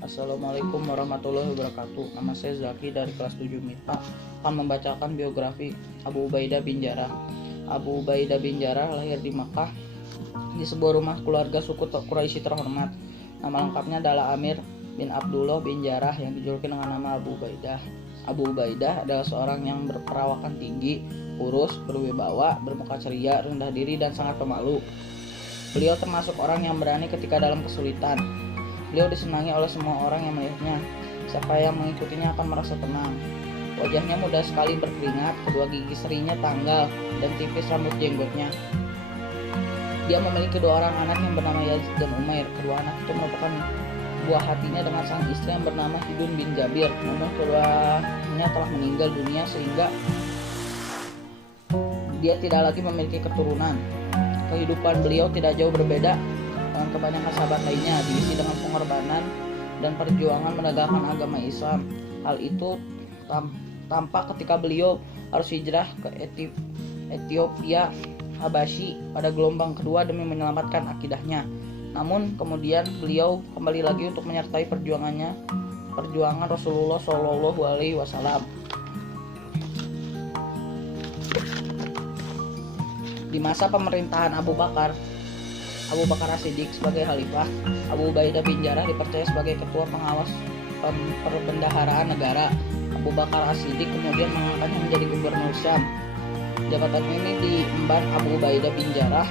Assalamualaikum warahmatullahi wabarakatuh. Nama saya Zaki dari kelas 7 MIPA akan membacakan biografi Abu Ubaidah bin Jarrah. Abu Ubaidah bin Jarrah lahir di Makkah di sebuah rumah keluarga suku Quraisy terhormat. Nama lengkapnya adalah Amir bin Abdullah bin Jarrah yang dijuluki dengan nama Abu Ubaidah. Abu Ubaidah adalah seorang yang berperawakan tinggi, kurus, berwibawa, bermuka ceria, rendah diri, dan sangat pemalu. Beliau termasuk orang yang berani ketika dalam kesulitan. Beliau disenangi oleh semua orang yang melihatnya. Siapa yang mengikutinya akan merasa tenang. Wajahnya mudah sekali berkeringat, kedua gigi serinya tanggal, dan tipis rambut jenggotnya. Dia memiliki dua orang anak yang bernama Yazid dan Umair. Kedua anak itu merupakan buah hatinya dengan sang istri yang bernama Hidun bin Jabir. Namun keduanya telah meninggal dunia sehingga dia tidak lagi memiliki keturunan. Kehidupan beliau tidak jauh berbeda dengan kebanyakan sahabat lainnya, diisi dengan pengorbanan dan perjuangan menegakkan agama Islam. Hal itu tampak ketika beliau harus hijrah ke Ethiopia Habasyi pada gelombang kedua demi menyelamatkan akidahnya. Namun kemudian beliau kembali lagi untuk menyertai perjuangan Rasulullah Shallallahu Alaihi Wasallam. Di masa pemerintahan Abu Bakar As-Siddiq sebagai khalifah, Abu Ubaidah bin Jarrah dipercaya sebagai ketua pengawas perbendaharaan negara. Abu Bakar As-Siddiq kemudian mengangkatnya menjadi gubernur Syam. Jabatan ini diemban Abu Ubaidah bin Jarrah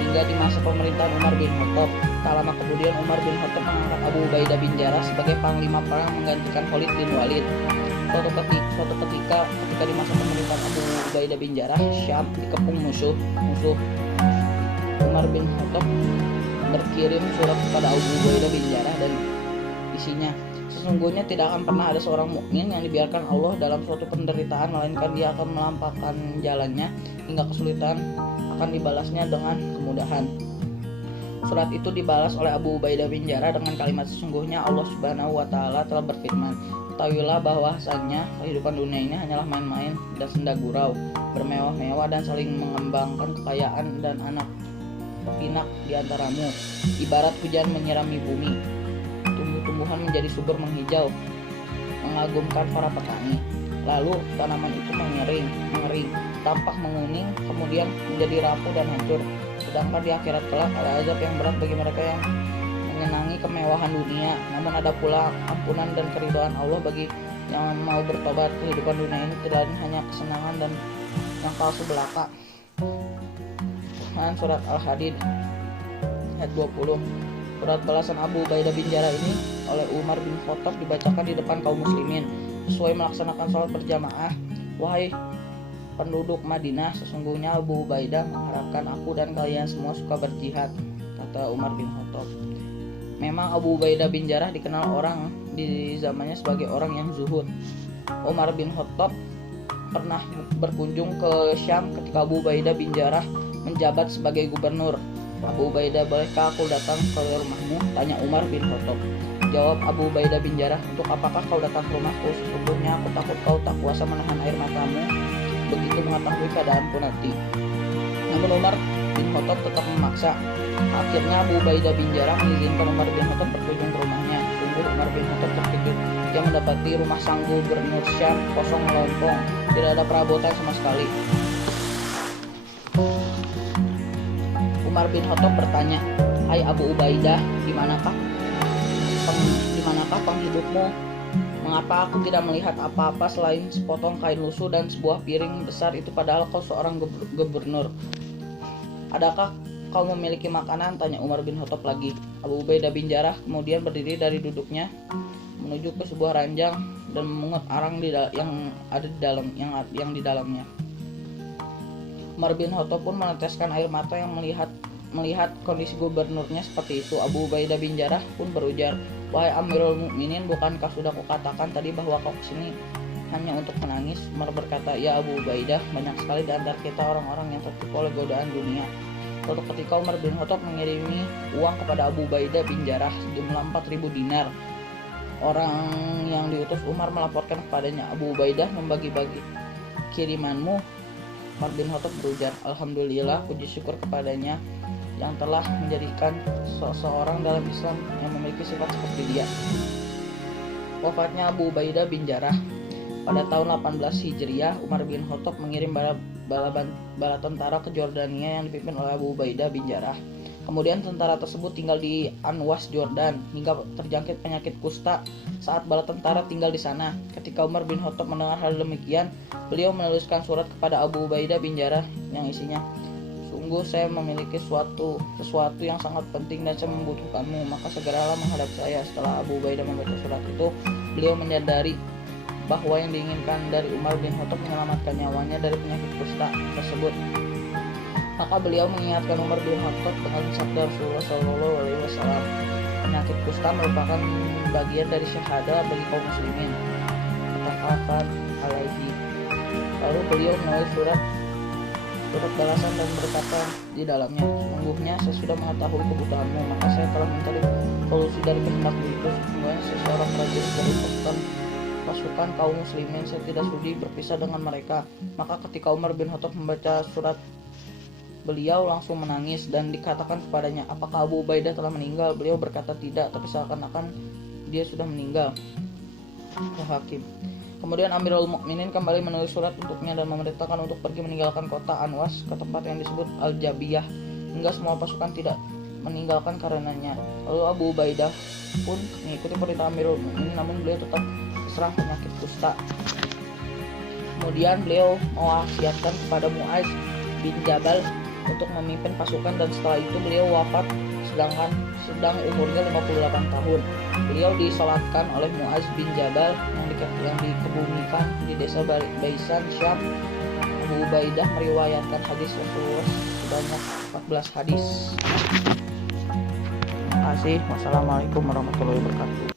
hingga di masa pemerintahan Umar bin Khattab. Tak lama kemudian Umar bin Khattab mengangkat Abu Ubaidah bin Jarrah sebagai panglima perang menggantikan Khalid bin Walid. Suatu ketika di masa pemerintahan Abu Ubaidah bin Jarrah, Syam dikepung musuh. Umar bin Khattab berkirim surat kepada Abu Ubaidah bin Jarrah dan isinya, sesungguhnya tidak akan pernah ada seorang mukmin yang dibiarkan Allah dalam suatu penderitaan, melainkan dia akan melampaukan jalannya hingga kesulitan akan dibalasnya dengan kemudahan. Surat itu dibalas oleh Abu Ubaidah bin Jarrah dengan kalimat, sesungguhnya Allah Subhanahu wa Ta'ala telah berfirman, ketahuilah bahwasanya kehidupan dunia ini hanyalah main-main dan senda gurau, bermewah-mewah dan saling mengembangkan kekayaan dan anak pinak di antaramu, ibarat hujan menyirami bumi, tumbuh-tumbuhan menjadi subur menghijau, mengagumkan para petani. Lalu tanaman itu mengering, tampak menguning, kemudian menjadi rapuh dan hancur. Sedangkan di akhirat kelak ada azab yang berat bagi mereka yang menyenangi kemewahan dunia. Namun ada pula ampunan dan keridhaan Allah bagi yang mau bertobat. Kehidupan dunia ini tidak hanya kesenangan dan yang palsu belaka. Surat Al-Hadid ayat 20. Surat balasan Abu Ubaidah bin Jarrah ini oleh Umar bin Khattab dibacakan di depan kaum muslimin sesuai melaksanakan sholat berjamaah. Wahai penduduk Madinah, sesungguhnya Abu Ubaidah mengharapkan aku dan kalian semua suka berjihad, kata Umar bin Khattab. Memang Abu Ubaidah bin Jarrah dikenal orang di zamannya sebagai orang yang zuhud. Umar bin Khattab pernah berkunjung ke Syam ketika Abu Ubaidah bin Jarrah menjabat sebagai gubernur. Abu Ubaidah, bolehkah aku datang ke rumahmu? Tanya Umar bin Khattab. Jawab Abu Ubaidah bin Jarrah, untuk apakah kau datang ke rumahku? Sesungguhnya aku takut kau tak kuasa menahan air matamu begitu mengetahui keadaanku nanti. Namun Umar bin Khattab tetap memaksa. Akhirnya Abu Ubaidah bin Jarrah mengizinkan Umar bin Khattab berkunjung ke rumahnya. Sungguh Umar bin Khattab terkejut. Dia mendapati rumah sang gubernur Syam kosong melompong, tidak ada perabotan sama sekali. Umar bin Khattab bertanya, hai Abu Ubaidah, di manakah penghidupmu? Mengapa aku tidak melihat apa-apa selain sepotong kain lusuh dan sebuah piring besar itu, padahal kau seorang gubernur? Adakah kau memiliki makanan? Tanya Umar bin Khattab lagi. Abu Ubaidah bin Jarrah kemudian berdiri dari duduknya menuju ke sebuah ranjang dan memungut arang yang di dalamnya. Umar bin Khattab pun meneteskan air mata yang melihat kondisi gubernurnya seperti itu. Abu Ubaidah bin Jarrah pun berujar, wahai Amirul Mukminin, bukankah sudah kukatakan tadi bahwa kau kesini hanya untuk menangis? Umar berkata, ya Abu Ubaidah, banyak sekali di antara kita orang-orang yang tertipu oleh godaan dunia. Suatu ketika Umar bin Khattab mengirimi uang kepada Abu Ubaidah bin Jarrah sejumlah 4.000 dinar. Orang yang diutus Umar melaporkan kepadanya, Abu Ubaidah membagi-bagi kirimanmu. Umar bin Khattab berujar, alhamdulillah, puji syukur kepadanya yang telah menjadikan seseorang dalam Islam yang memiliki memiliki sifat seperti dia. Wafatnya Abu Ubaidah bin Jarrah. Pada tahun 18 Hijriah, Umar bin Khattab mengirim bala tentara ke Jordania yang dipimpin oleh Abu Ubaidah bin Jarrah. Kemudian tentara tersebut tinggal di Anwas, Jordan, hingga terjangkit penyakit kusta saat bala tentara tinggal di sana. Ketika Umar bin Khattab mendengar hal demikian, beliau menuliskan surat kepada Abu Ubaidah bin Jarrah yang isinya, "Sungguh saya memiliki sesuatu yang sangat penting dan saya membutuhkanmu, maka segeralah menghadap saya." Setelah Abu Ubaidah membaca surat itu, beliau menyadari bahwa yang diinginkan dari Umar bin Khattab menyelamatkan nyawanya dari penyakit kusta tersebut. Maka beliau mengingatkan Umar bin Khattab dengan sabda Rasulullah SAW, "Penyakit kusta merupakan bagian dari syahadah bagi kaum muslimin. Katakan alaihi." Lalu beliau menulis surat balasan dan berkata di dalamnya, "Sesungguhnya saya sudah mengetahui kebutuhanmu, maka saya telah mencari solusi dari kehendakmu itu. Sesungguhnya seseorang prajurit dari pasukan kaum muslimin, saya tidak sudi berpisah dengan mereka." Maka ketika Umar bin Khattab membaca surat, beliau langsung menangis dan dikatakan kepadanya, "Apakah Abu Ubaidah telah meninggal?" Beliau berkata, "Tidak, tapi seakan-akan dia sudah meninggal." Hakim. Kemudian Amirul Mukminin kembali menulis surat untuknya dan memerintahkan untuk pergi meninggalkan kota Anwas ke tempat yang disebut Al-Jabiyah, hingga semua pasukan tidak meninggalkan karenanya. Lalu Abu Ubaidah pun mengikuti perintah Amirul Mukminin, namun beliau tetap diserang penyakit kusta. Kemudian beliau mewasiatkan kepada Muaz bin Jabal untuk memimpin pasukan, dan setelah itu beliau wafat sedang umurnya 58 tahun. Beliau disolatkan oleh Muaz bin Jabal yang dikebumikan di desa Baisan, Syam. Abu Ubaidah meriwayatkan hadis Rasulullah sebanyak 14 hadis. Terima kasih. Wassalamualaikum warahmatullahi wabarakatuh.